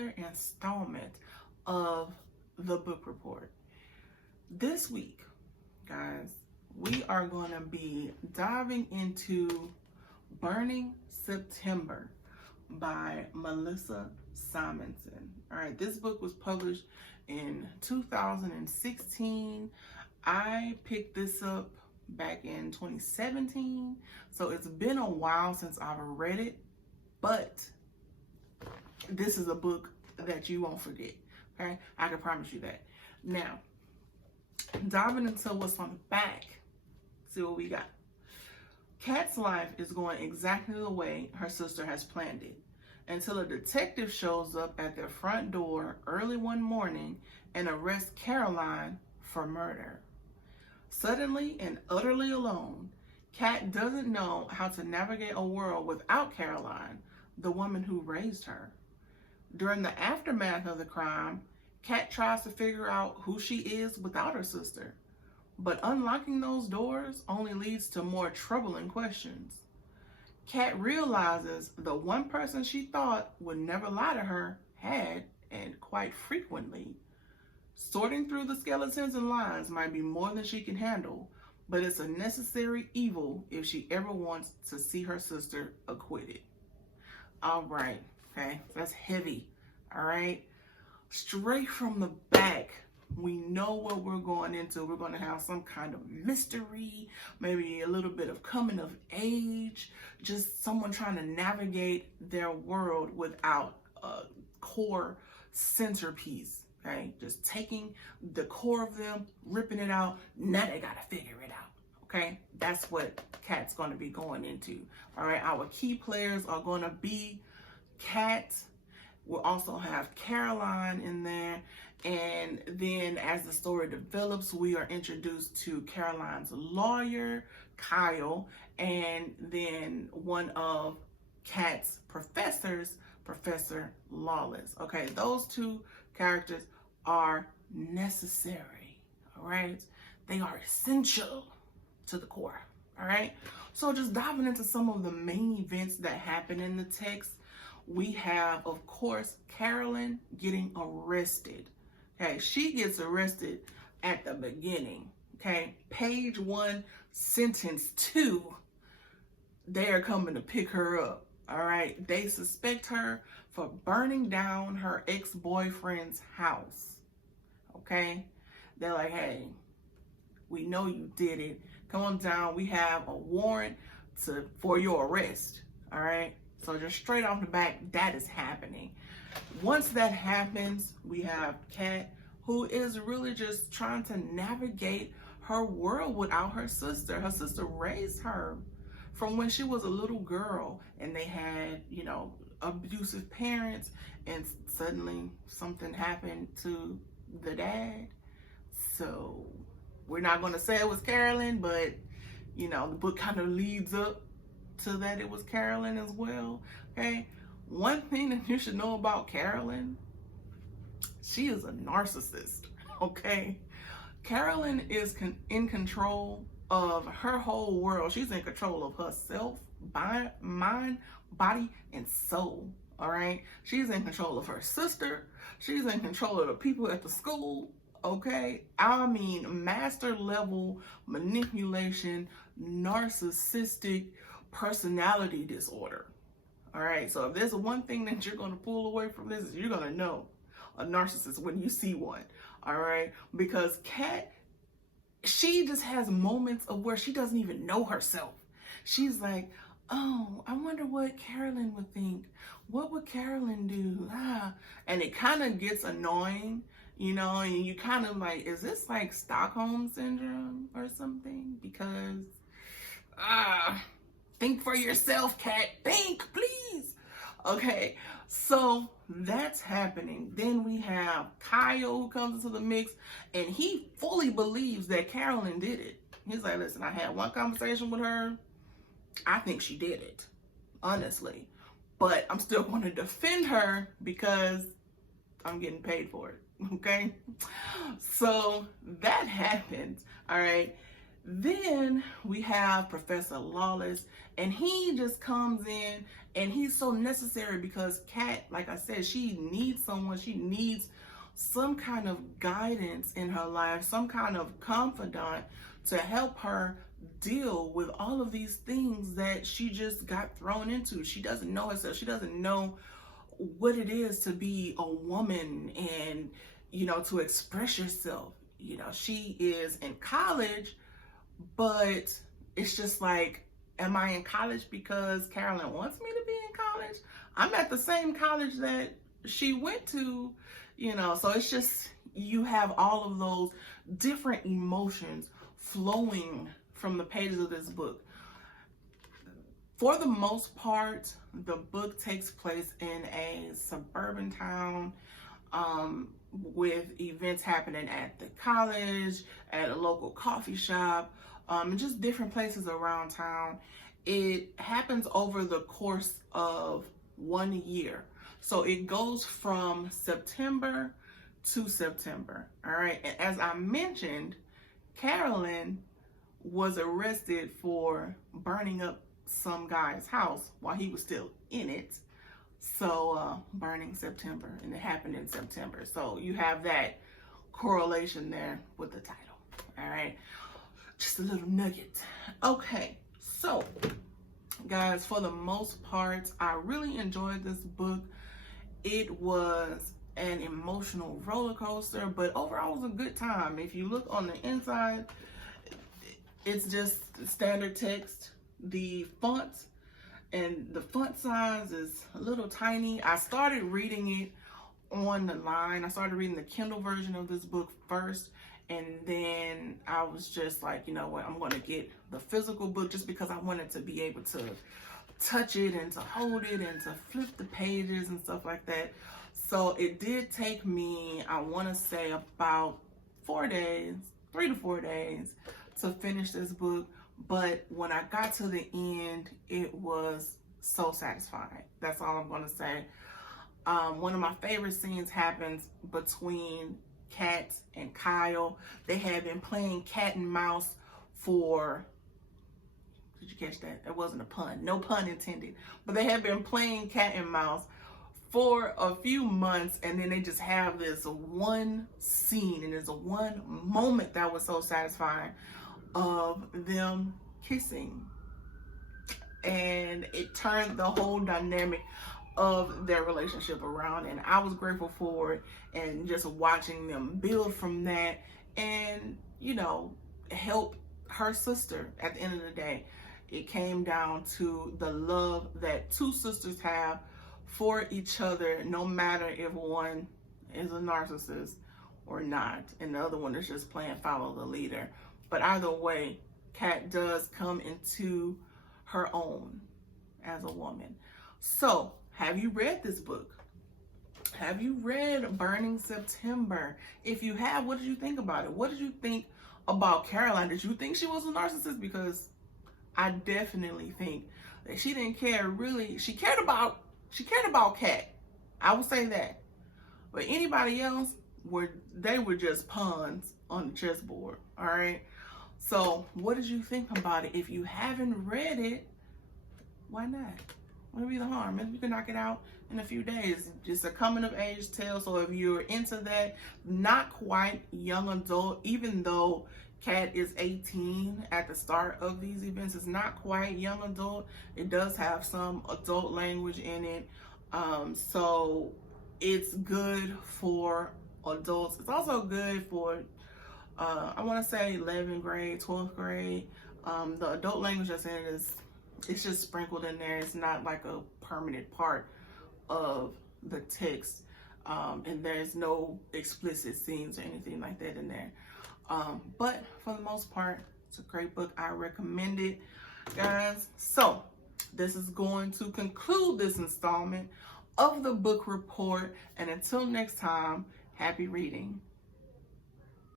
another installment of the book report. This week, guys, we are going to be diving into Burning September by Melissa Simonson. All right, this book was published in 2016. I picked this up back in 2017, so it's been a while since I've read it, but this is a book that you won't forget, okay? I can promise you that. Now, diving into what's on the back, see what we got. Kat's life is going exactly the way her sister has planned it, until a detective shows up at their front door early one morning and arrests Caroline for murder. Suddenly and utterly alone, Kat doesn't know how to navigate a world without Caroline, the woman who raised her. During the aftermath of the crime, Kat tries to figure out who she is without her sister. But unlocking those doors only leads to more troubling questions. Kat realizes the one person she thought would never lie to her had, and quite frequently. Sorting through the skeletons and lies might be more than she can handle, but it's a necessary evil if she ever wants to see her sister acquitted. All right, okay, that's heavy, all right? Straight from the back, we know what we're going into. We're going to have some kind of mystery, maybe a little bit of coming of age, just someone trying to navigate their world without a core centerpiece, okay? Just taking the core of them, ripping it out. Now they got to figure it out, okay? That's what Kat's going to be going into, all right? Our key players are going to be Kat. We'll also have Caroline in there. And then as the story develops, we are introduced to Caroline's lawyer, Kyle, and then one of Kat's professors, Professor Lawless. Okay, those two characters are necessary, all right? They are essential to the core, all right? So just diving into some of the main events that happen in the text, we have, of course, Carolyn getting arrested. Okay, she gets arrested at the beginning. Okay, page 1, sentence 2, they are coming to pick her up. All right, they suspect her for burning down her ex-boyfriend's house. Okay, they're like, hey, we know you did it. Come on down. We have a warrant for your arrest. All right. So just straight off the back, that is happening. Once that happens, we have Kat, who is really just trying to navigate her world without her sister. Her sister raised her from when she was a little girl, and they had, you know, abusive parents, and suddenly something happened to the dad. So we're not going to say it was Carolyn, but, you know, the book kind of leads up to that it was Carolyn as well, okay? One thing that you should know about Carolyn, she is a narcissist, okay? Carolyn is in control of her whole world. She's in control of herself, mind, body, and soul, all right? She's in control of her sister. She's in control of the people at the school, okay? I mean, master level manipulation, narcissistic personality disorder. All right, so if there's one thing that you're going to pull away from this, is you're going to know a narcissist when you see one. All right, because Kat, she just has moments of where she doesn't even know herself. She's like, oh, I wonder what Carolyn would think. What would Carolyn do? And it kind of gets annoying, you know, and you kind of like, is this like Stockholm syndrome or something? Because think for yourself, Kat. Think, please. Okay, so that's happening. Then we have Kyle who comes into the mix, and he fully believes that Carolyn did it. He's like, listen, I had one conversation with her. I think she did it, honestly. But I'm still going to defend her because I'm getting paid for it, okay? So that happens, all right? Then we have Professor Lawless, and he just comes in, and he's so necessary because Kat, like I said, she needs someone. She needs some kind of guidance in her life, some kind of confidant to help her deal with all of these things that she just got thrown into. She doesn't know herself. She doesn't know what it is to be a woman and, to express yourself. She is in college, but it's just like, am I in college because Carolyn wants me to be in college? I'm at the same college that she went to, so it's just, you have all of those different emotions flowing from the pages of this book. For the most part, the book takes place in a suburban town, with events happening at the college, at a local coffee shop, and just different places around town. It happens over the course of 1 year. So it goes from September to September. All right. And as I mentioned, Carolyn was arrested for burning up some guy's house while he was still in it. So burning September, and it happened in September. So you have that correlation there with the title. All right. Just a little nugget. Okay. So guys, for the most part, I really enjoyed this book. It was an emotional roller coaster, but overall it was a good time. If you look on the inside, it's just standard text. The font and the font size is a little tiny. I started reading it on the line. I started reading the Kindle version of this book first, and then I was just like, you know what, I'm going to get the physical book just because I wanted to be able to touch it and to hold it and to flip the pages and stuff like that. So it did take me, I want to say, about 4 days, 3 to 4 days to finish this book. But when I got to the end, it was so satisfying. That's all I'm going to say. One of my favorite scenes happens between Kat and Kyle. They had been playing cat and mouse for, did you catch that? That wasn't a pun. No pun intended. But they had been playing cat and mouse for a few months, and then they just have this one scene, and there's a one moment that was so satisfying of them kissing, and it turned the whole dynamic of their relationship around, and I was grateful for it, and just watching them build from that, and help her sister. At the end of the day, it came down to the love that two sisters have for each other, no matter if one is a narcissist or not, and the other one is just playing follow the leader. But either way, Kat does come into her own as a woman. So, have you read this book? Have you read Burning September? If you have, what did you think about it? What did you think about Caroline? Did you think she was a narcissist? Because I definitely think that she didn't care really. She cared about Kat. I would say that. But anybody else, they were just pawns on the chessboard. All right. So what did you think about it? If you haven't read it, why not? What would be the harm? Maybe you can knock it out in a few days. Just a coming of age tale. So if you're into that, not quite young adult, even though Kat is 18 at the start of these events, it's not quite young adult. It does have some adult language in it. So it's good for adults. It's also good for I want to say 11th grade, 12th grade. The adult language that's in it it's just sprinkled in there. It's not like a permanent part of the text. And there's no explicit scenes or anything like that in there. But for the most part, it's a great book. I recommend it, guys. So this is going to conclude this installment of the book report. And until next time, happy reading.